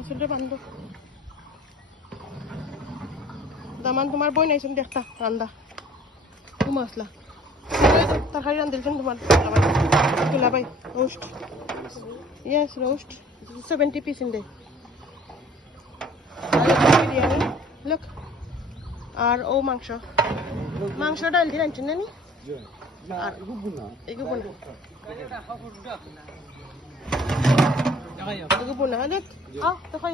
মাংসটা বান্ধব দামান তোমার বই নাইছেন দেখতা রান্দা ও মশলা তরকারি রান্ধিলছেন তোমার তুলাবাই roast yes roast 70 piece in there look আর ও মাংস ডাল দিয়ে রাঁধছেন না নি আর এগুলো বুনা দেখ আও দেখো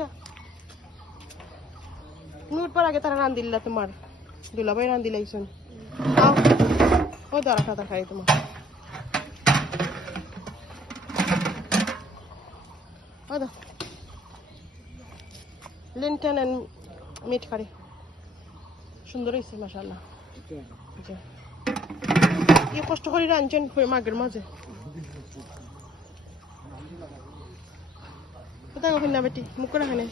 নুট পর আগে তারা রান্ধিলা তোমার দুলাভাই রান্ধিলাইছেন আও ও দাঁড়া খাতা খাই তোমার ও দা লিন্টন এন্ড মিট কারি সুন্দর হয়েছে মাশাআল্লাহ কি কষ্ট করে রাঁধছেন মাগের মাঝে কোথায় কখন না বেটি মুখ করে খানে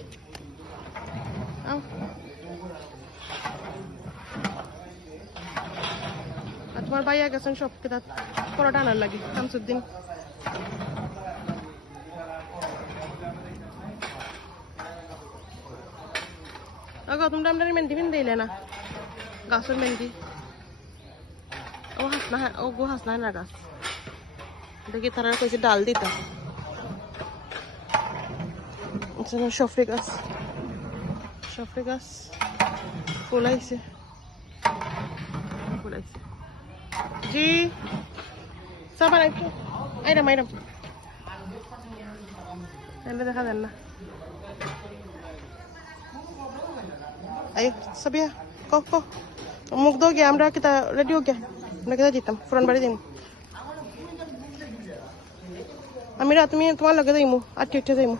আর তোমার ভাইয়া গেছেন সব কেতা পরোটা আনার লাগে শামসুদ্দিন তোমরা আমরা মেহেন্দি দিলে না গাছের মেহেন্দি ও গো হাসনা না গাছ দেখি তারা কইছে ডাল দিতা সফরি গাছ ফুলাইছে জি সবার একটু আইরাম এনে দেখা যান না আই সাবিয়া কো মুখ দো গিয়ে আমরা কিতা রেডি হো গিয়া আমরা কিতা যেতাম ফ্রন্ট বাড়ি দিন আমি তুমি তোমার লগে যাইমু আর টিটে যাইমু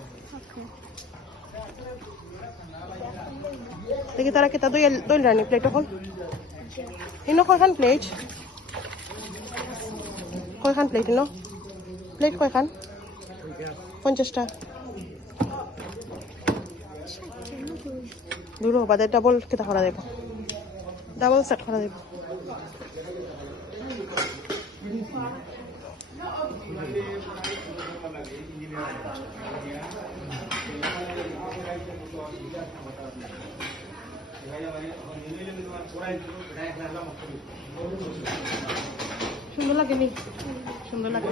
দেখি তারা কিতা দই রানি প্লেট এখন ইনো কয়খান প্লেট ইনো প্লেট কয়খান 50টা দূর বাদে ডাবল কিতা করা যাব ডাবল সেট করা যাব সুন্দর লাগে নি সুন্দর লাগে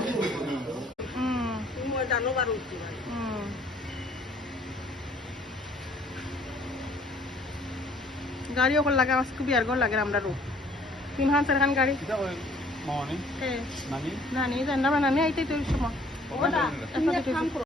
গাড়ি ওখানে লাগে আমার খুবই আর লাগে আমরা রোড 3 হাজার খান গাড়ি নানি জানা নানি আইতে তো সময়